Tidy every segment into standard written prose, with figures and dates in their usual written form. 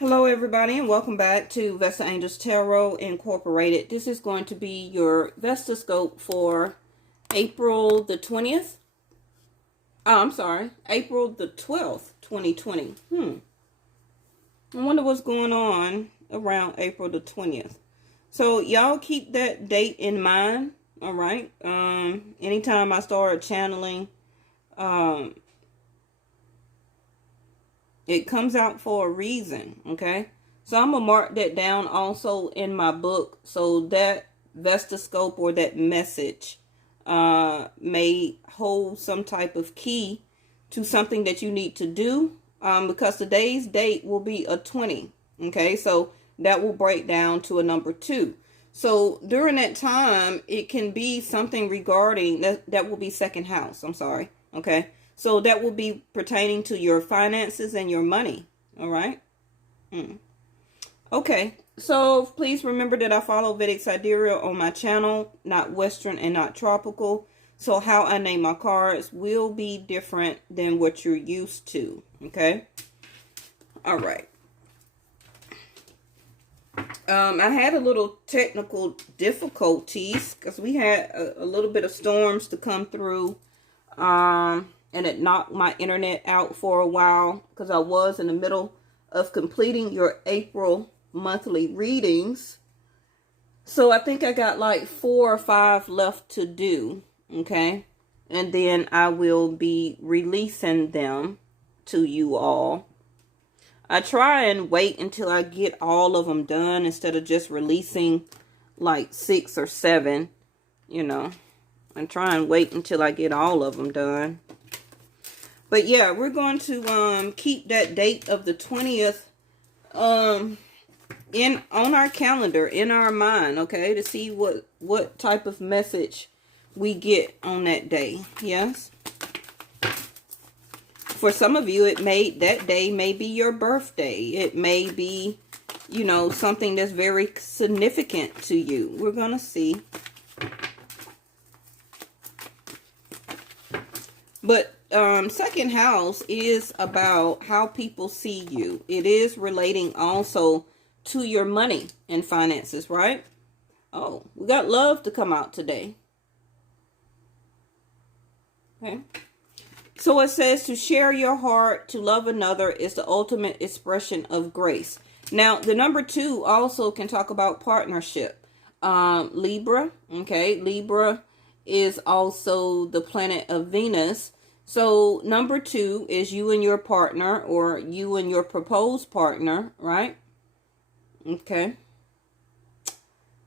Hello everybody and welcome back to Vesta Angels Tarot Incorporated. This is going to be your Vesta scope for April the 20th. April the 12th, 2020. I wonder what's going on around April the 20th. So y'all keep that date in mind, all right? Anytime I start channeling, it comes out for a reason, okay? So I'm going to mark that down also in my book so that Vestascope or that message may hold some type of key to something that you need to do, because today's date will be a 20, okay? So that will break down to a number 2. So during that time, it can be something regarding, that will be second house, okay? So that will be pertaining to your finances and your money. All right. Okay. So please remember that I follow Vedic Sidereal on my channel, not Western and not tropical. So how I name my cards will be different than what you're used to. Okay. All right. I had a little technical difficulties because we had a little bit of storms to come through. And it knocked my internet out for a while because I was in the middle of completing your April monthly readings. So I think I got like 4 or 5 left to do, okay? And then I will be releasing them to you all. I try and wait until I get all of them done instead of just releasing like 6 or 7, you know. I try and wait until I get all of them done. But yeah, we're going to keep that date of the 20th on our calendar, in our mind, okay, to see what type of message we get on that day. Yes. For some of you, that day may be your birthday. It may be, you know, something that's very significant to you. We're going to see. But second house is about how people see you. It is relating also to your money and finances, right? Oh, we got love to come out today. Okay. So it says to share your heart, to love another is the ultimate expression of grace. Now, the number 2 also can talk about partnership. Libra, okay? Libra is also the planet of Venus. So number 2 is you and your partner, or you and your proposed partner, right? Okay.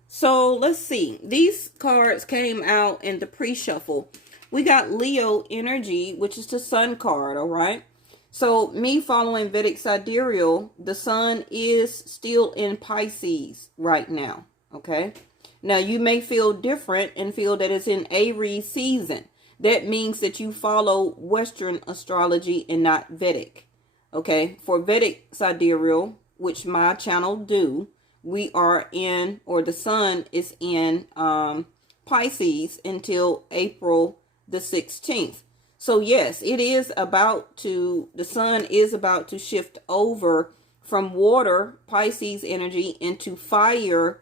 So let's see. These cards came out in the pre-shuffle. We got Leo energy, which is the sun card, all right? So me following Vedic Sidereal, the sun is still in Pisces right now, okay? Now you may feel different and feel that it's in Aries season. That means that you follow Western astrology and not Vedic. Okay, for Vedic Sidereal, which my channel do, we are in, or the sun is in Pisces until April the 16th. So yes, it is about to, the sun is about to shift over from water, Pisces energy, into fire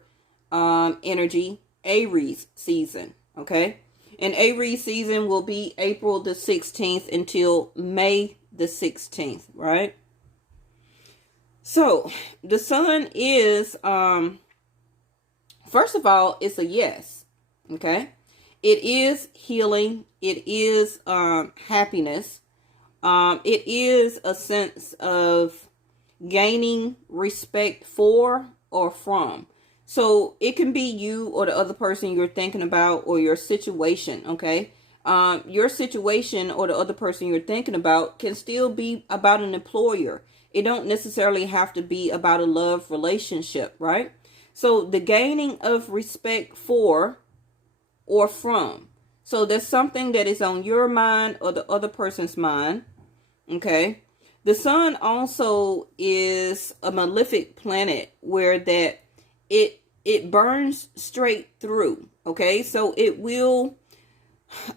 energy, Aries season. Okay. And Aries season will be April the 16th until May the 16th, right? So, the sun is, first of all, it's a yes, okay? It is healing. It is happiness. It is a sense of gaining respect for or from. So it can be you or the other person you're thinking about, or your situation, okay? Your situation or the other person you're thinking about can still be about an employer. It don't necessarily have to be about a love relationship, right? So the gaining of respect for or from. So there's something that is on your mind or the other person's mind, okay? The sun also is a malefic planet where that it burns straight through, okay? So it will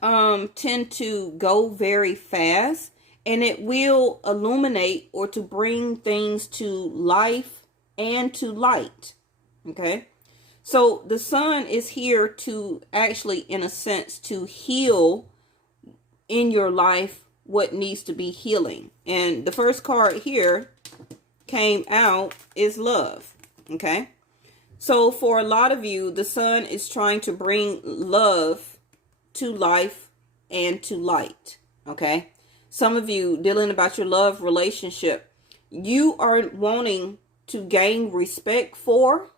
tend to go very fast, and it will illuminate or to bring things to life and to light. Okay. So the sun is here to actually, in a sense, to heal in your life what needs to be healing. And the first card here came out is love. Okay. So for a lot of you, the sun is trying to bring love to life and to light. Okay. Some of you dealing about your love relationship, you are wanting to gain respect for,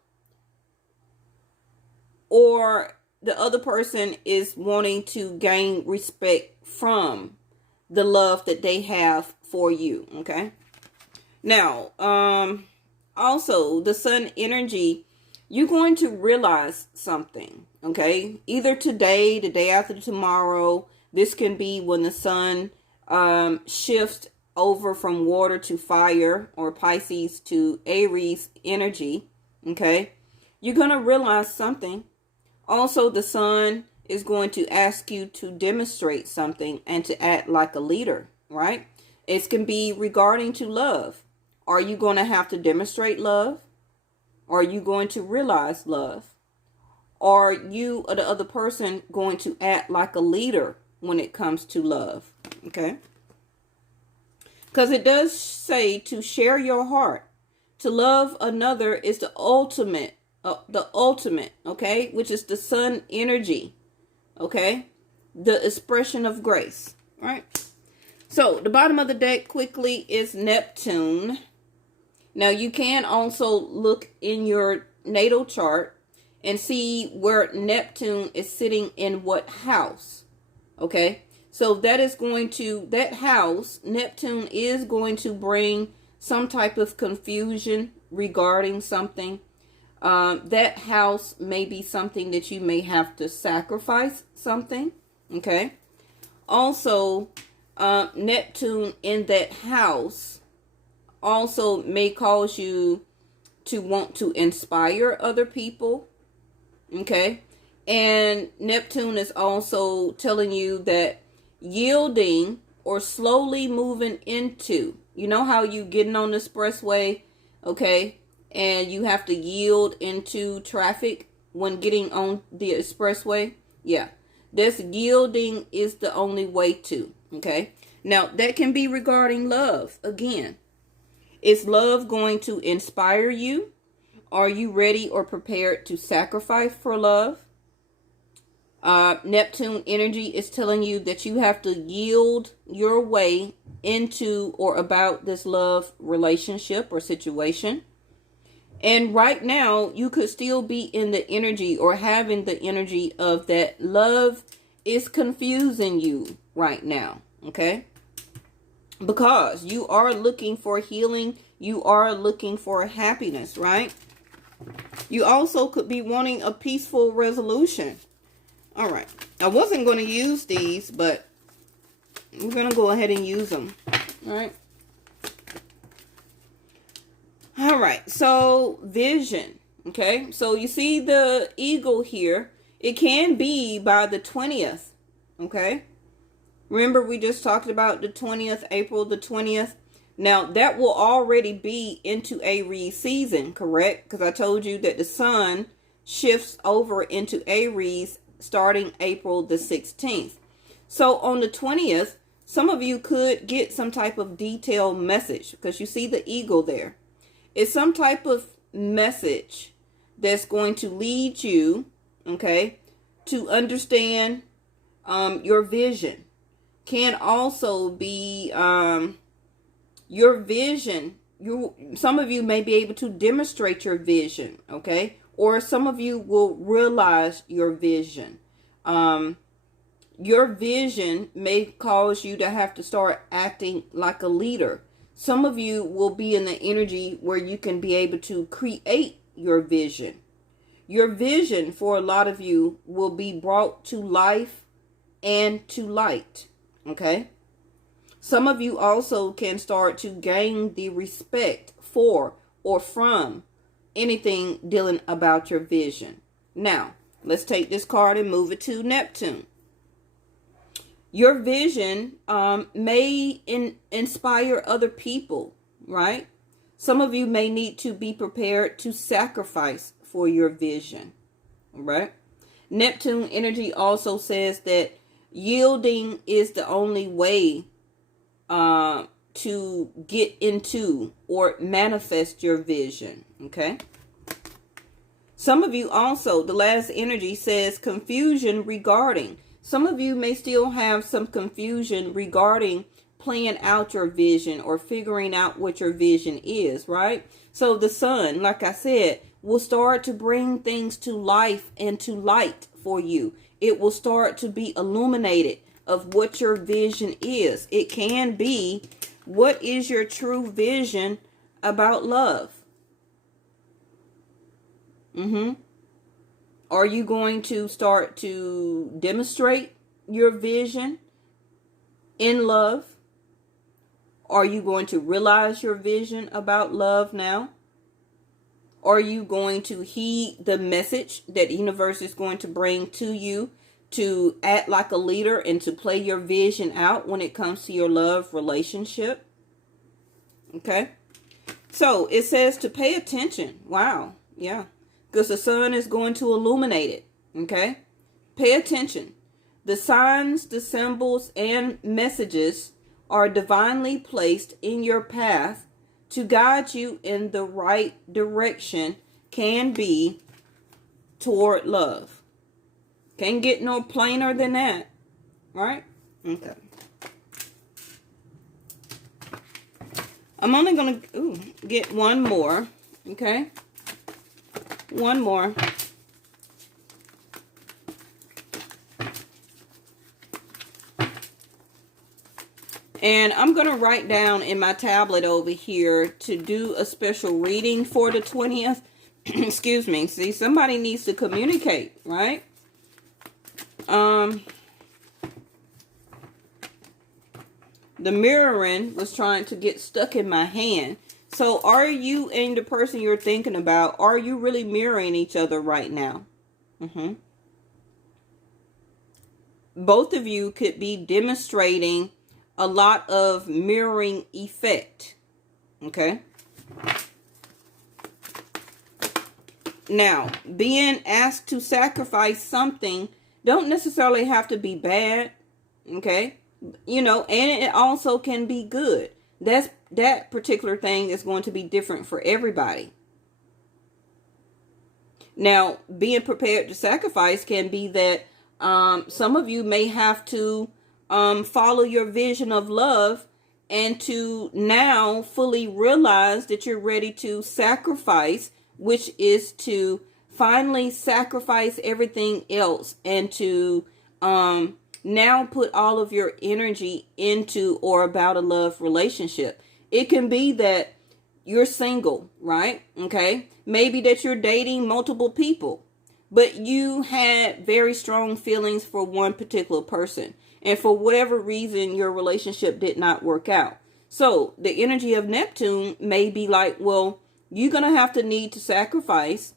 or the other person is wanting to gain respect from the love that they have for you. Okay. Now, also the sun energy, you're going to realize something. Okay. Either today, the day after tomorrow. This can be when the sun shifts over from water to fire, or Pisces to Aries energy. Okay. You're going to realize something. Also, the sun is going to ask you to demonstrate something and to act like a leader, right? It can be regarding to love. Are you going to have to demonstrate love? Are you going to realize love? Are you or the other person going to act like a leader when it comes to love? Okay. Because it does say to share your heart. To love another is the ultimate, okay, which is the sun energy, okay, the expression of grace, right? So the bottom of the deck quickly is Neptune. Now you can also look in your natal chart and see where Neptune is sitting in what house, okay? So that is going to, that house, Neptune is going to bring some type of confusion regarding something. That house may be something that you may have to sacrifice something. Okay. Also, Neptune in that house also may cause you to want to inspire other people. Okay. And Neptune is also telling you that yielding or slowly moving into, you know how you getting on the expressway, okay, and you have to yield into traffic when getting on the expressway? Yeah, this yielding is the only way to, okay? Now, that can be regarding love. Again, is love going to inspire you? Are you ready or prepared to sacrifice for love? Neptune energy is telling you that you have to yield your way into or about this love relationship or situation. And right now, you could still be in the energy or having the energy of that love is confusing you right now. Okay. Because you are looking for healing. You are looking for happiness, right? You also could be wanting a peaceful resolution. All right. I wasn't going to use these, but we're going to go ahead and use them. All right. All right. So vision. Okay. So you see the eagle here. It can be by the 20th. Okay. Remember we just talked about the 20th, April the 20th. Now that will already be into Aries season, correct? Because I told you that the sun shifts over into Aries starting April the 16th. So on the 20th, some of you could get some type of detailed message because you see the eagle there. It's some type of message that's going to lead you, okay, to understand your vision. Can also be your vision. Some of you may be able to demonstrate your vision, okay? Or some of you will realize your vision. Your vision may cause you to have to start acting like a leader. Some of you will be in the energy where you can be able to create your vision. Your vision for a lot of you will be brought to life and to light. Okay. Some of you also can start to gain the respect for or from anything dealing about your vision. Now, let's take this card and move it to Neptune. Your vision may inspire other people, right? Some of you may need to be prepared to sacrifice for your vision, right? Neptune energy also says that yielding is the only way to get into or manifest your vision, okay? Some of you also, the last energy says confusion regarding. Some of you may still have some confusion regarding playing out your vision or figuring out what your vision is, right? So the sun, like I said, will start to bring things to life and to light for you. It will start to be illuminated of what your vision is. It can be, what is your true vision about love? Are you going to start to demonstrate your vision in love? Are you going to realize your vision about love now? Are you going to heed the message that the universe is going to bring to you to act like a leader and to play your vision out when it comes to your love relationship? Okay. So it says to pay attention. Wow. Yeah. Because the sun is going to illuminate it. Okay. Pay attention. The signs, the symbols, and messages are divinely placed in your path to guide you in the right direction, can be toward love. Can't get no plainer than that. Right? Okay. I'm only going to get one more. Okay? One more. And I'm going to write down in my tablet over here to do a special reading for the 20th. Excuse me. See, somebody needs to communicate, right? The mirroring was trying to get stuck in my hand. So are you and the person you're thinking about, are you really mirroring each other right now? Both of you could be demonstrating a lot of mirroring effect. Okay. Now, being asked to sacrifice something don't necessarily have to be bad. Okay. You know, and it also can be good. That particular thing is going to be different for everybody. Now, being prepared to sacrifice can be that some of you may have to follow your vision of love and to now fully realize that you're ready to sacrifice, which is to finally sacrifice everything else and to now put all of your energy into or about a love relationship. It can be that you're single, right? Okay. Maybe that you're dating multiple people, but you had very strong feelings for one particular person. And for whatever reason, your relationship did not work out. So the energy of Neptune may be like, well, you're going to have to need to sacrifice.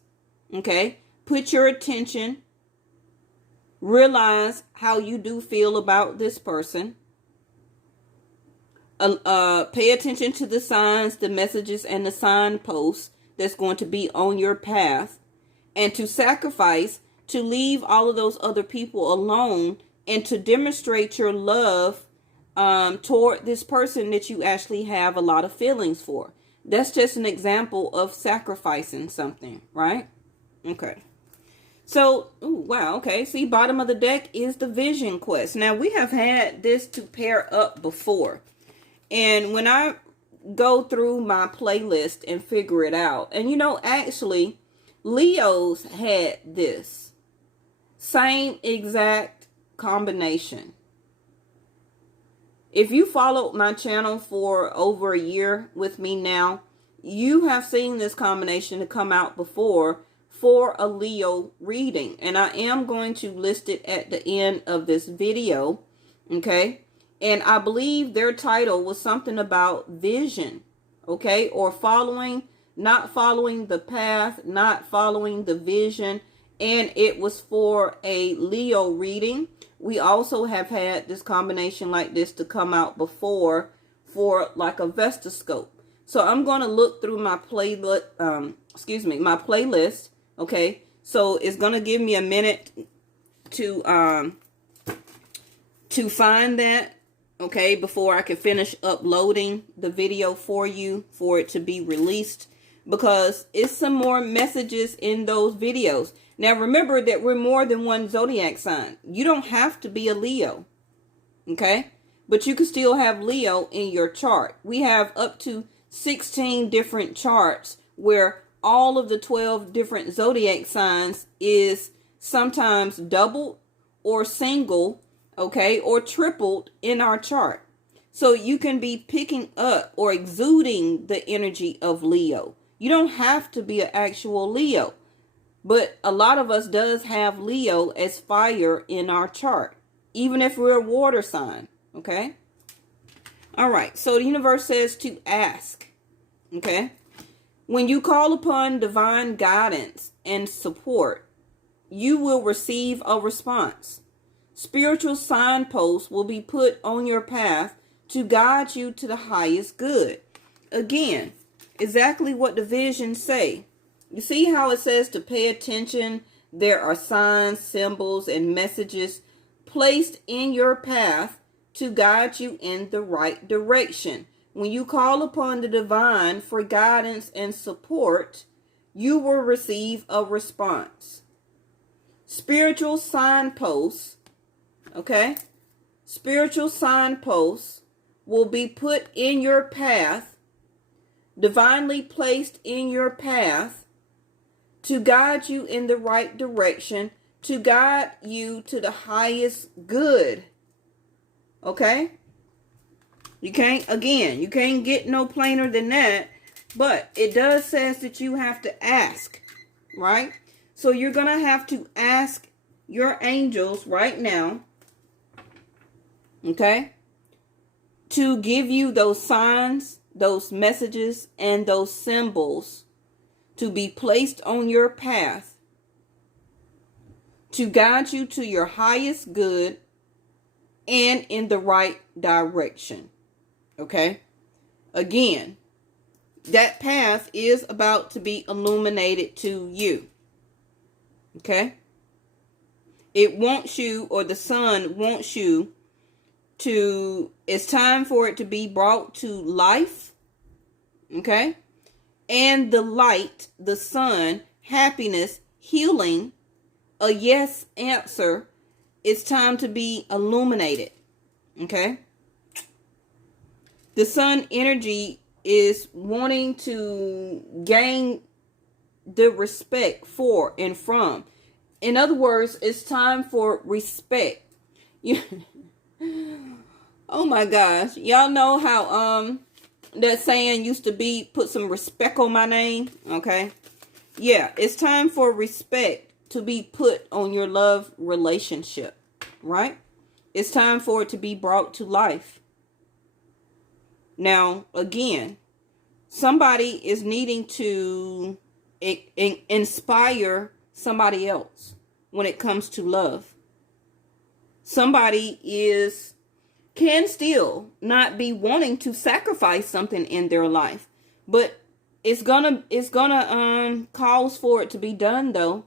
Okay. Put your attention. Realize how you do feel about this person. Pay attention to the signs, the messages, and the signposts that's going to be on your path. And to sacrifice, to leave all of those other people alone and to demonstrate your love toward this person that you actually have a lot of feelings for. That's just an example of sacrificing something, right? Okay. So, wow, okay. See, bottom of the deck is the Vision Quest. Now, we have had this to pair up before. And when I go through my playlist and figure it out, and you know, actually, Leo's had this same exact combination. If you followed my channel for over a year with me now, you have seen this combination to come out before for a Leo reading. And I am going to list it at the end of this video. Okay. And I believe their title was something about vision. Okay. Or not following the path, not following the vision. And it was for a Leo reading. we also have had this combination like this to come out before for like a Vestascope. So I'm going to look through my playlist, my playlist. Okay. So it's going to give me a minute to find that. Okay. Before I can finish uploading the video for you for it to be released, because it's some more messages in those videos. Now remember that we're more than one zodiac sign. You don't have to be a Leo. Okay. But you can still have Leo in your chart. We have up to 16 different charts where all of the 12 different zodiac signs is sometimes doubled or single, okay, or tripled in our chart. So you can be picking up or exuding the energy of Leo. You don't have to be an actual Leo, but a lot of us does have Leo as fire in our chart, even if we're a water sign, okay? All right, so the universe says to ask, okay? When you call upon divine guidance and support, you will receive a response. Spiritual signposts will be put on your path to guide you to the highest good. Again, exactly what the visions say. You see how it says to pay attention? There are signs, symbols, and messages placed in your path to guide you in the right direction. When you call upon the divine for guidance and support, you will receive a response. Spiritual signposts, okay? Spiritual signposts will be put in your path, divinely placed in your path, to guide you in the right direction, to guide you to the highest good. Okay? You can't get no plainer than that, but it does says that you have to ask, right? So you're going to have to ask your angels right now, okay, to give you those signs, those messages, and those symbols to be placed on your path to guide you to your highest good and in the right direction. Okay? Again, that path is about to be illuminated to you. Okay? It wants you, or the sun wants you to, it's time for it to be brought to life. Okay? And the light, the sun, happiness, healing, a yes answer, it's time to be illuminated. Okay? The sun energy is wanting to gain the respect for and from. In other words, it's time for respect. Oh my gosh. Y'all know how that saying used to be, put some respect on my name, okay? Yeah, it's time for respect to be put on your love relationship, right? It's time for it to be brought to life. Now, again, somebody is needing to inspire somebody else when it comes to love. Somebody can still not be wanting to sacrifice something in their life, but it's gonna cause for it to be done though.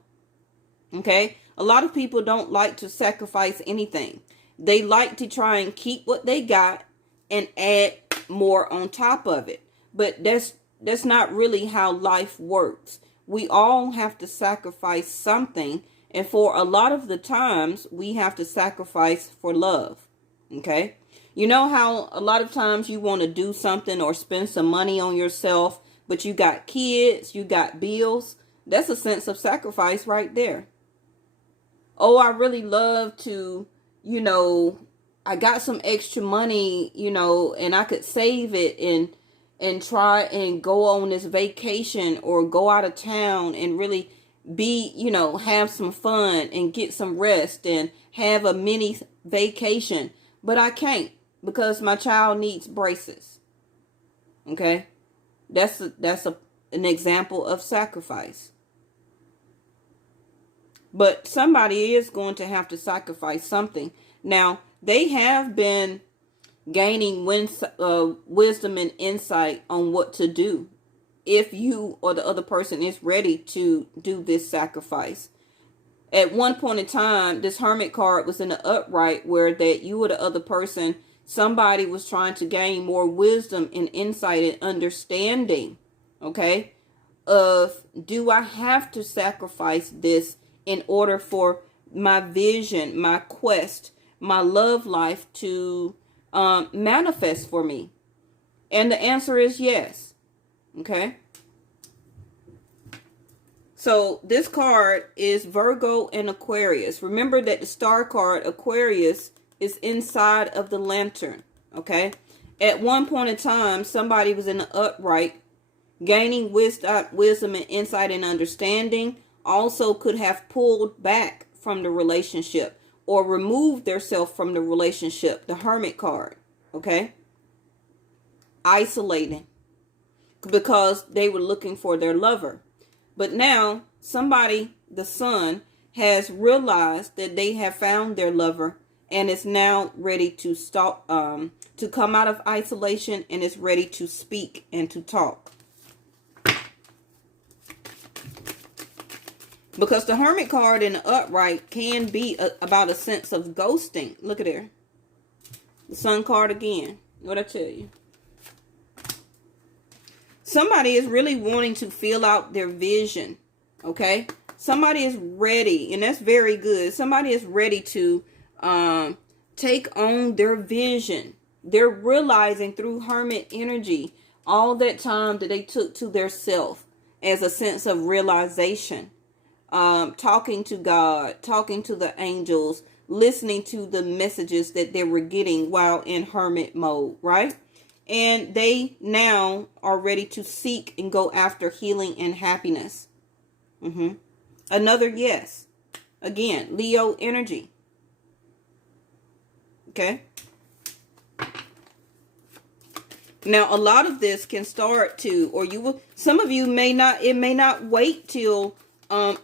Okay, a lot of people don't like to sacrifice anything. They like to try and keep what they got and add more on top of it, but that's not really how life works. We all have to sacrifice something, and for a lot of the times we have to sacrifice for love. Okay, you know how a lot of times you want to do something or spend some money on yourself, but you got kids, you got bills. That's a sense of sacrifice right there. Oh, I really love to, I got some extra money, and I could save it and try and go on this vacation or go out of town and really be, have some fun and get some rest and have a mini vacation. But I can't because my child needs braces. Okay? That's an example of sacrifice. But somebody is going to have to sacrifice something. Now, they have been gaining wisdom and insight on what to do if you or the other person is ready to do this sacrifice. At one point in time, this Hermit card was in the upright, where that you or the other person, somebody was trying to gain more wisdom and insight and understanding, okay, of, do I have to sacrifice this in order for my vision, my quest, my love life to manifest for me? And the answer is yes. Okay. So this card is Virgo and Aquarius. Remember that the star card, Aquarius, is inside of the lantern. Okay. At one point in time, somebody was in the upright, gaining wisdom and insight and understanding. Also could have pulled back from the relationship or removed themselves from the relationship. The Hermit card. Okay. Isolating, because they were looking for their lover. But now somebody, the Sun, has realized that they have found their lover and is now ready to stop, to come out of isolation, and is ready to speak and to talk. Because the Hermit card in the upright can be about a sense of ghosting. Look at there. The Sun card again. What I tell you? Somebody is really wanting to fill out their vision, okay? Somebody is ready, and that's very good. Somebody is ready to take on their vision. They're realizing through Hermit energy all that time that they took to their self as a sense of realization. Talking to God, talking to the angels, listening to the messages that they were getting while in Hermit mode, right? And they now are ready to seek and go after healing and happiness. Another yes. Again, Leo energy. Okay. Now, a lot of this can start to, or you will, some of you may not, it may not wait till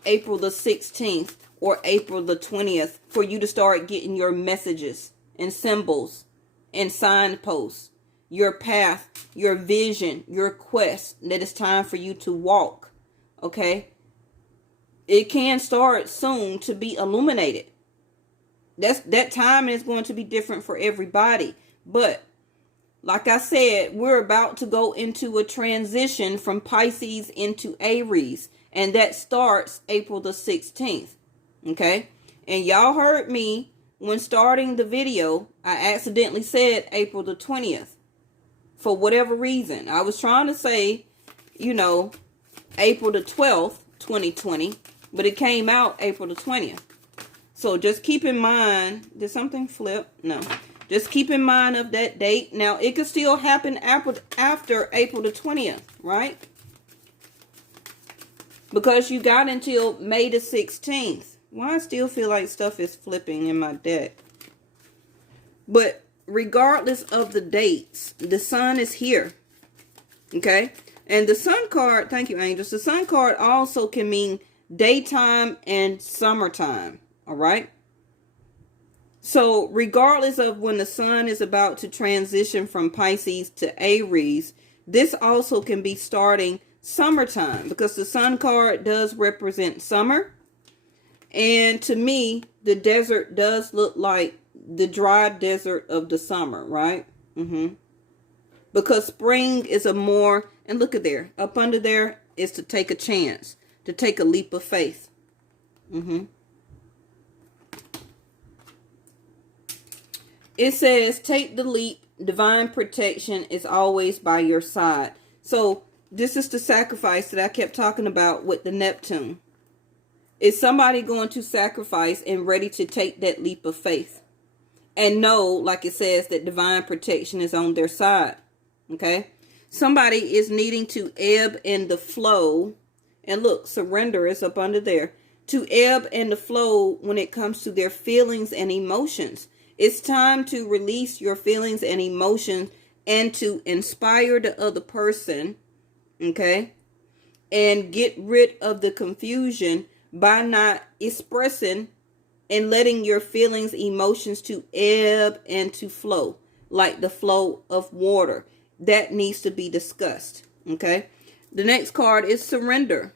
April the 16th or April the 20th for you to start getting your messages and symbols and signposts. Your path, your vision, your quest that it's time for you to walk. Okay. It can start soon to be illuminated. That time is going to be different for everybody. But like I said, we're about to go into a transition from Pisces into Aries. And that starts April the 16th. Okay. And y'all heard me when starting the video. I accidentally said April the 20th. For whatever reason. I was trying to say, you know, April the 12th, 2020. But it came out April the 20th. So just keep in mind. Did something flip? No. Just keep in mind of that date. Now, it could still happen after April the 20th, right? Because you got until May the 16th. Why I still feel like stuff is flipping in my deck. But regardless of the dates, the Sun is here. Okay. And the Sun card, thank you, angels. The Sun card also can mean daytime and summertime. All right. So regardless of when the Sun is about to transition from Pisces to Aries, this also can be starting summertime, because the Sun card does represent summer. And to me, the desert does look like the dry desert of the summer, right? Because spring is a more, and look at there, up under there is to take a chance, to take a leap of faith. It says, take the leap, divine protection is always by your side. So this is the sacrifice that I kept talking about with the Neptune. Is somebody going to sacrifice and ready to take that leap of faith? And know, like it says, that divine protection is on their side. Okay. Somebody is needing to ebb in the flow. And look, surrender is up under there. To ebb in the flow when it comes to their feelings and emotions. It's time to release your feelings and emotions and to inspire the other person. Okay. And get rid of the confusion by not expressing and letting your feelings, emotions to ebb and to flow like the flow of water. That needs to be discussed. Okay. The next card is surrender.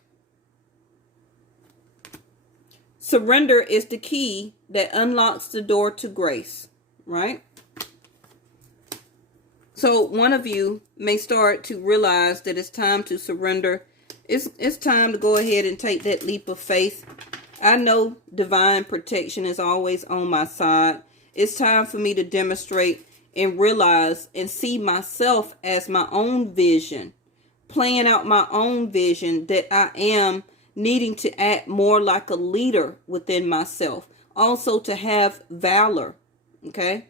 Surrender is the key that unlocks the door to grace, right? So one of you may start to realize that it's time to surrender. It's time to go ahead and take that leap of faith. I know divine protection is always on my side. It's time for me to demonstrate and realize and see myself as my own vision, playing out my own vision, that I am needing to act more like a leader within myself. Also to have valor. Okay.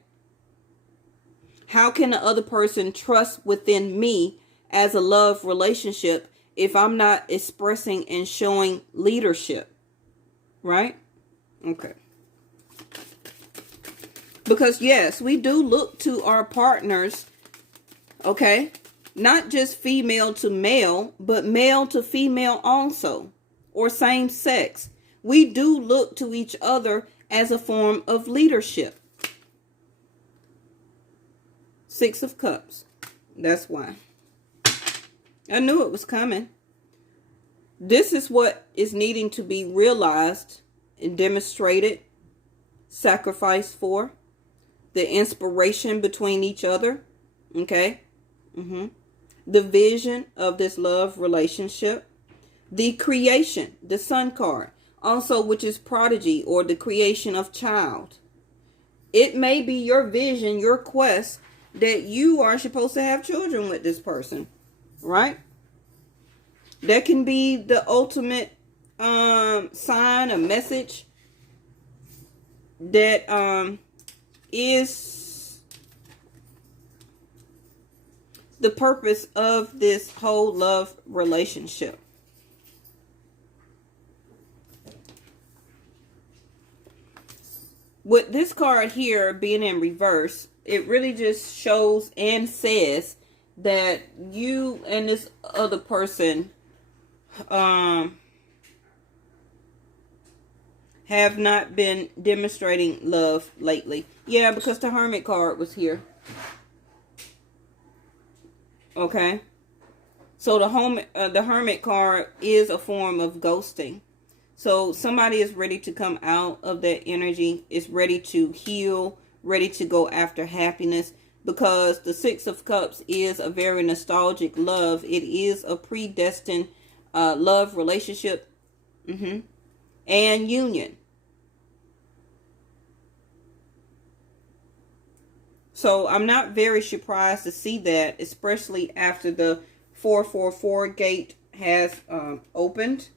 How can the other person trust within me as a love relationship if I'm not expressing and showing leadership? Right? Okay. Because yes, we do look to our partners, okay? Not just female to male, but male to female also, or same sex. We do look to each other as a form of leadership. Six of Cups. That's why. I knew it was coming. This is what is needing to be realized and demonstrated, sacrificed for. The inspiration between each other. Okay. The vision of this love relationship. The creation, the Sun card. Also, which is prodigy or the creation of child. It may be your vision, your quest, that you are supposed to have children with this person, right? That can be the ultimate sign, a message that is the purpose of this whole love relationship. With this card here being in reverse, it really just shows and says that you and this other person have not been demonstrating love lately. Yeah, because the Hermit card was here. Okay. So the Hermit card is a form of ghosting. So somebody is ready to come out of that energy, is ready to heal, ready to go after happiness, because the Six of Cups is a very nostalgic love. It is a predestined love relationship and union. So I'm not very surprised to see that, especially after the 444 gate has opened.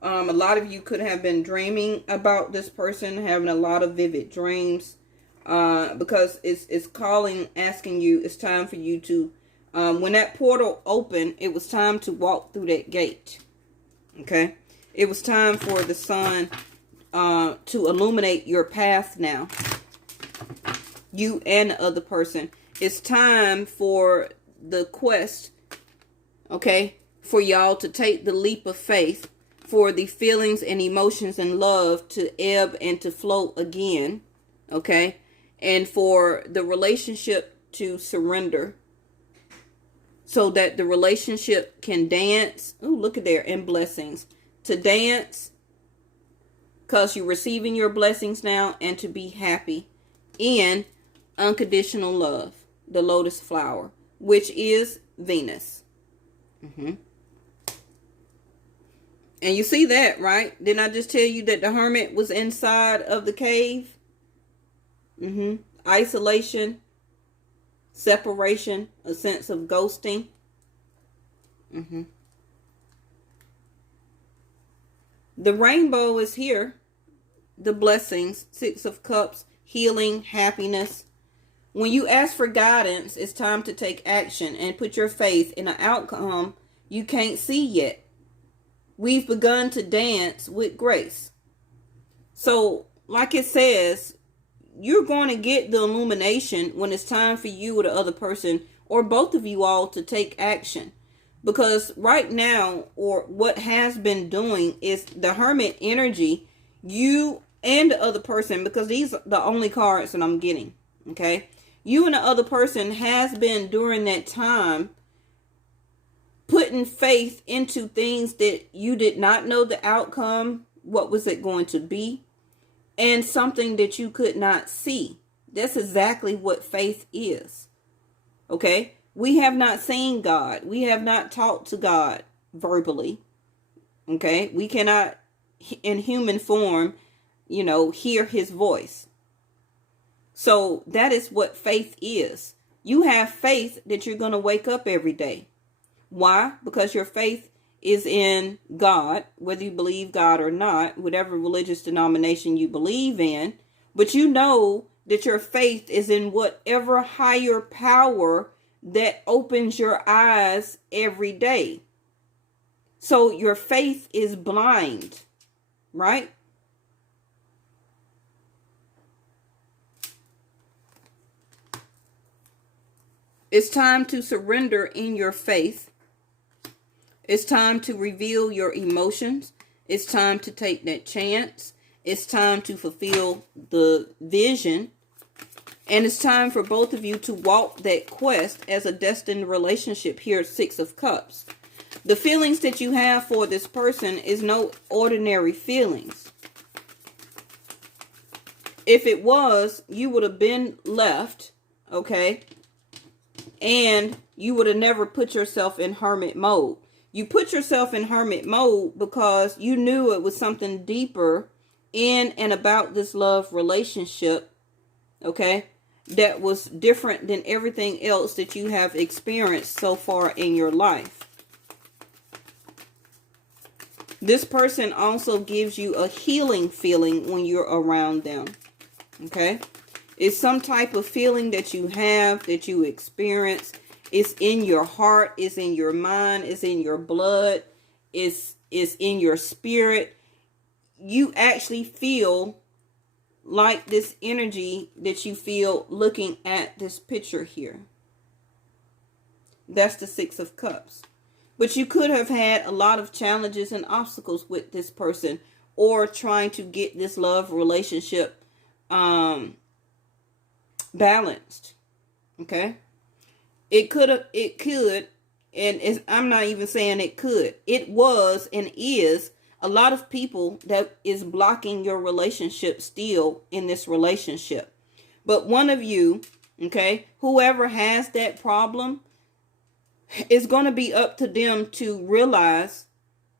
A lot of you could have been dreaming about this person, having a lot of vivid dreams, because it's calling, asking you, it's time for you to, when that portal opened, it was time to walk through that gate. Okay. It was time for the sun to illuminate your path now. You and the other person. It's time for the quest, okay, for y'all to take the leap of faith, for the feelings and emotions and love to ebb and to flow again, okay, and for the relationship to surrender so that the relationship can dance. Oh, look at there, and blessings. To dance because you're receiving your blessings now, and to be happy in unconditional love, the lotus flower, which is Venus. And you see that, right? Didn't I just tell you that the Hermit was inside of the cave? Isolation, separation, a sense of ghosting. The rainbow is here. The blessings, Six of Cups, healing, happiness. When you ask for guidance, it's time to take action and put your faith in an outcome you can't see yet. We've begun to dance with grace. So, like it says, you're going to get the illumination when it's time for you or the other person, or both of you all, to take action. Because right now, or what has been doing, is the Hermit energy, you and the other person, because these are the only cards that I'm getting. Okay. You and the other person has been during that time putting faith into things that you did not know the outcome. What was it going to be? And something that you could not see. That's exactly what faith is. Okay. We have not seen God. We have not talked to God verbally. Okay. We cannot in human form, hear his voice. So that is what faith is. You have faith that you're going to wake up every day. Why? Because your faith is in God, whether you believe God or not, whatever religious denomination you believe in. But you know that your faith is in whatever higher power that opens your eyes every day. So your faith is blind, right? It's time to surrender in your faith. It's time to reveal your emotions. It's time to take that chance. It's time to fulfill the vision. And it's time for both of you to walk that quest as a destined relationship here at Six of Cups. The feelings that you have for this person is no ordinary feelings. If it was, you would have been left, okay? And you would have never put yourself in hermit mode. You put yourself in hermit mode because you knew it was something deeper in and about this love relationship, okay, that was different than everything else that you have experienced so far in your life. This person also gives you a healing feeling when you're around them, okay? It's some type of feeling that you have, that you experience. It's in your heart, it's in your mind, it's in your blood, it's in your spirit. You actually feel like this energy that you feel looking at this picture here. That's the Six of Cups. But you could have had a lot of challenges and obstacles with this person, or trying to get this love relationship balanced. Okay? It could, and I'm not even saying it could. It was and is a lot of people that is blocking your relationship still in this relationship. But one of you, okay, whoever has that problem, it's going to be up to them to realize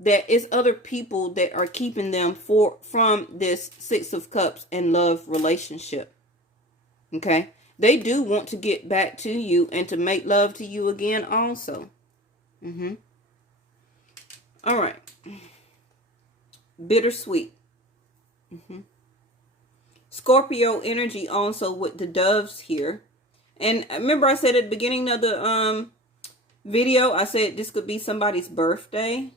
that it's other people that are keeping them from this Six of Cups and love relationship. Okay? They do want to get back to you and to make love to you again also. All right. Bittersweet. Scorpio energy also with the doves here. And remember I said at the beginning of the video, I said this could be somebody's birthday.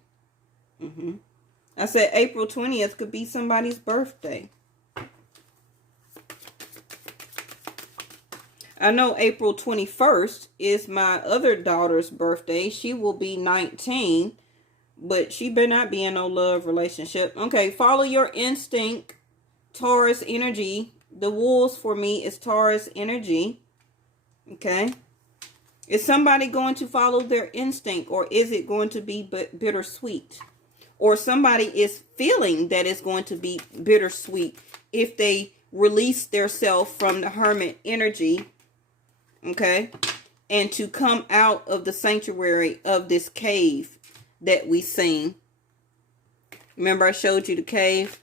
I said April 20th could be somebody's birthday. I know April 21st is my other daughter's birthday. She will be 19, but she better not be in no love relationship. Okay, follow your instinct, Taurus energy. The wolves for me is Taurus energy. Okay. Is somebody going to follow their instinct, or is it going to be bittersweet? Or somebody is feeling that it's going to be bittersweet if they release their self from the hermit energy, okay, and to come out of the sanctuary of this cave that we seen. Remember I showed you the cave?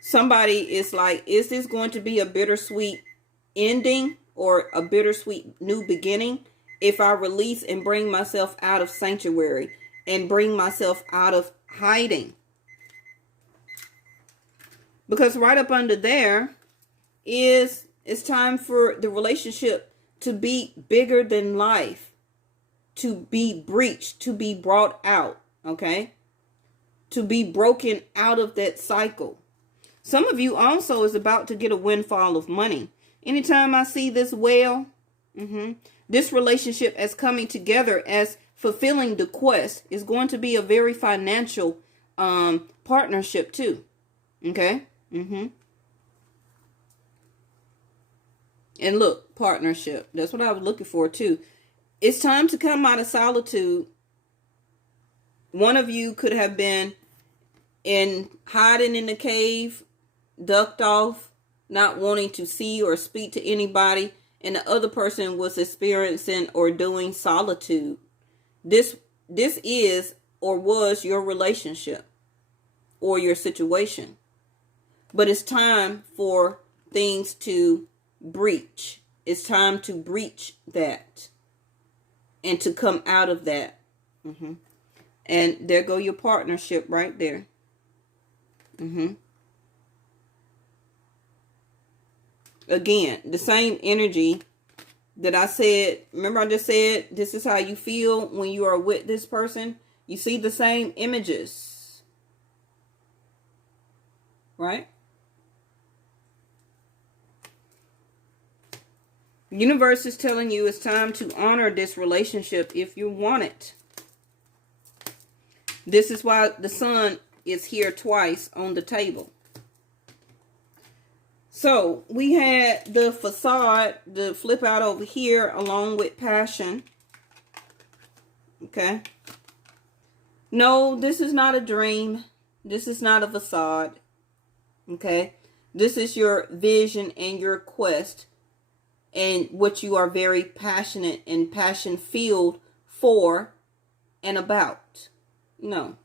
Somebody is like, is this going to be a bittersweet ending or a bittersweet new beginning if I release and bring myself out of sanctuary and bring myself out of hiding? Because right up under there is, it's time for the relationship to be bigger than life, to be breached, to be brought out, okay? To be broken out of that cycle. Some of you also is about to get a windfall of money. Anytime I see this whale, this relationship as coming together, as fulfilling the quest, is going to be a very financial partnership too. Okay? Mm-hmm. And look, partnership. That's what I was looking for too. It's time to come out of solitude. One of you could have been in hiding in the cave, ducked off, not wanting to see or speak to anybody, and the other person was experiencing or doing solitude. This is or was your relationship or your situation. But it's time for things to breach. It's time to breach that and to come out of that. Mm-hmm. And there go your partnership right there. Mm-hmm. Again, the same energy that I said. Remember I just said this is how you feel when you are with this person. You see the same images. Right? The universe is telling you it's time to honor this relationship if you want it. This is why the sun is here twice on the table. So we had the facade, the flip out over here along with passion. Okay. No, this is not a dream. This is not a facade. Okay. This is your vision and your quest and what you are very passionate and passion filled for and about. No.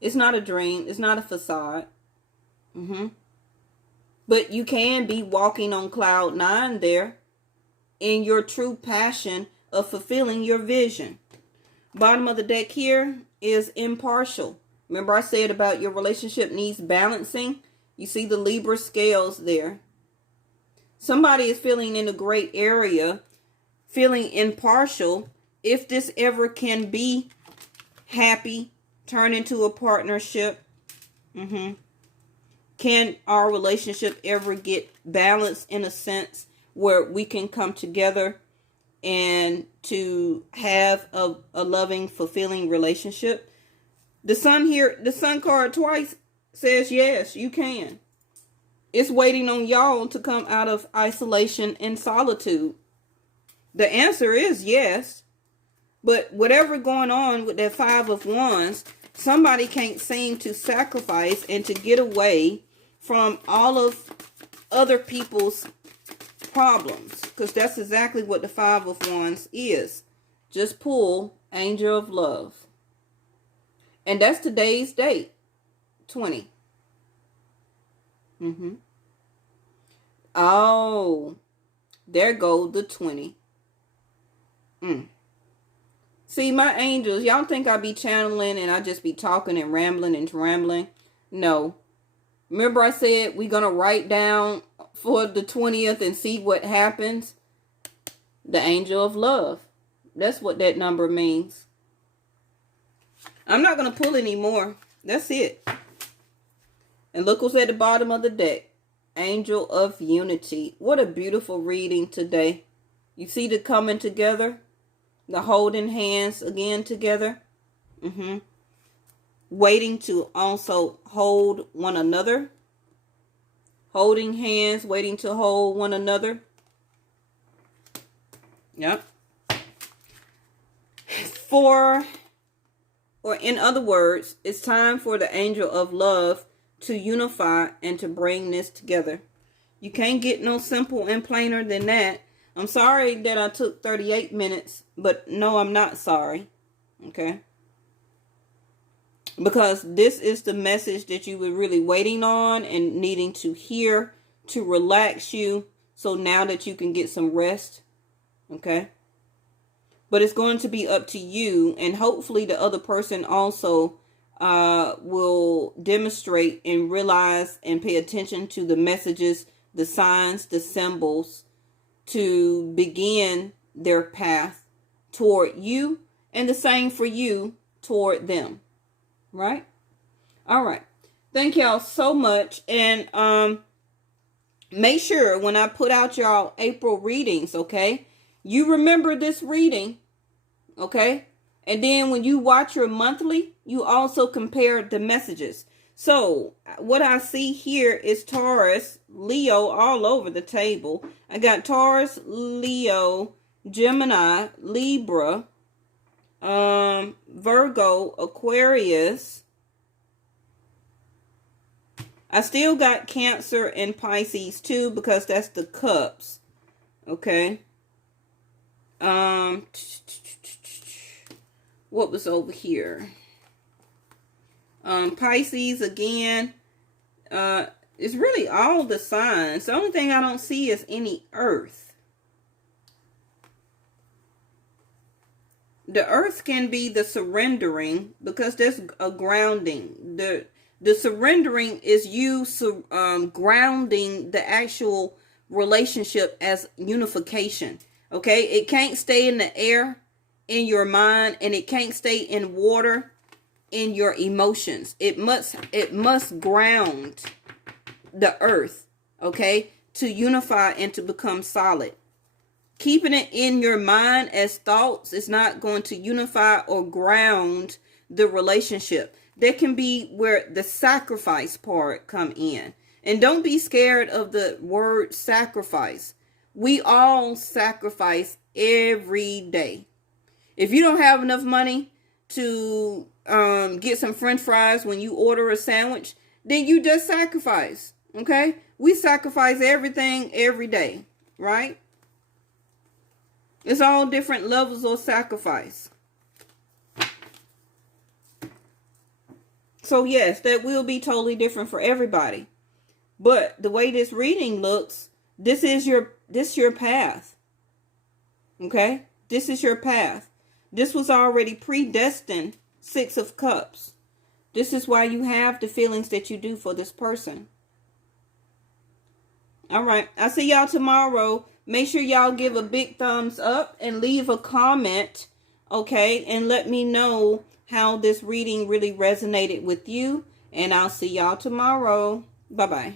It's not a dream. It's not a facade. Mm-hmm. But you can be walking on cloud 9 there in your true passion of fulfilling your vision. Bottom of the deck here is impartial. Remember I said about your relationship needs balancing? You see the Libra scales there. Somebody is feeling in a great area, feeling impartial. If this ever can be happy, turn into a partnership. Can our relationship ever get balanced in a sense where we can come together and to have a loving, fulfilling relationship? The sun here, the sun card twice says yes, you can. It's waiting on y'all to come out of isolation and solitude. The answer is yes. But whatever going on with that 5 of Wands, somebody can't seem to sacrifice and to get away from all of other people's problems. Because that's exactly what the 5 of Wands is. Just pull Angel of Love. And that's today's date. 20. Oh, there goes the 20. See, my angels, y'all think I be channeling and I just be talking and rambling and rambling? No. Remember I said we're going to write down for the 20th and see what happens? The Angel of Love. That's what that number means. I'm not going to pull anymore. That's it. And look what's at the bottom of the deck. Angel of Unity. What a beautiful reading today. You see the coming together? The holding hands again together. Waiting to also hold one another. Holding hands, waiting to hold one another. Yep. Or in other words, it's time for the Angel of Love to unify and to bring this together. You can't get no simple and plainer than that. I'm sorry that I took 38 minutes, but no, I'm not sorry. Okay? Because this is the message that you were really waiting on and needing to hear to relax you. So now that you can get some rest. Okay? But it's going to be up to you. And hopefully the other person also will demonstrate and realize and pay attention to the messages, the signs, the symbols to begin their path toward you, and the same for you toward them. Right? All right. Thank y'all so much. And make sure when I put out y'all April readings, okay, you remember this reading, okay? And then when you watch your monthly, you also compare the messages. So what I see here is Taurus, Leo all over the table. I got Taurus, Leo, Gemini, Libra, Virgo, Aquarius. I still got Cancer and Pisces too, because that's the cups. Okay. What was over here? Pisces again. It's really all the signs. The only thing I don't see is any earth. The earth can be the surrendering, because there's a grounding. The surrendering is you grounding the actual relationship as unification. Okay, it can't stay in the air in your mind, and it can't stay in water in your emotions. It must ground the earth, okay, to unify and to become solid. Keeping it in your mind as thoughts is not going to unify or ground the relationship. There can be where the sacrifice part come in. And don't be scared of the word sacrifice. We all sacrifice every day. If you don't have enough money to get some French fries when you order a sandwich, then you just sacrifice. Okay? We sacrifice everything every day, right? It's all different levels of sacrifice. So yes, that will be totally different for everybody. But the way this reading looks, this is your path. Okay? This is your path. This was already predestined. Six of Cups. This is why you have the feelings that you do for this person. All right. I'll see y'all tomorrow. Make sure y'all give a big thumbs up and leave a comment. Okay? And let me know how this reading really resonated with you. And I'll see y'all tomorrow. Bye-bye.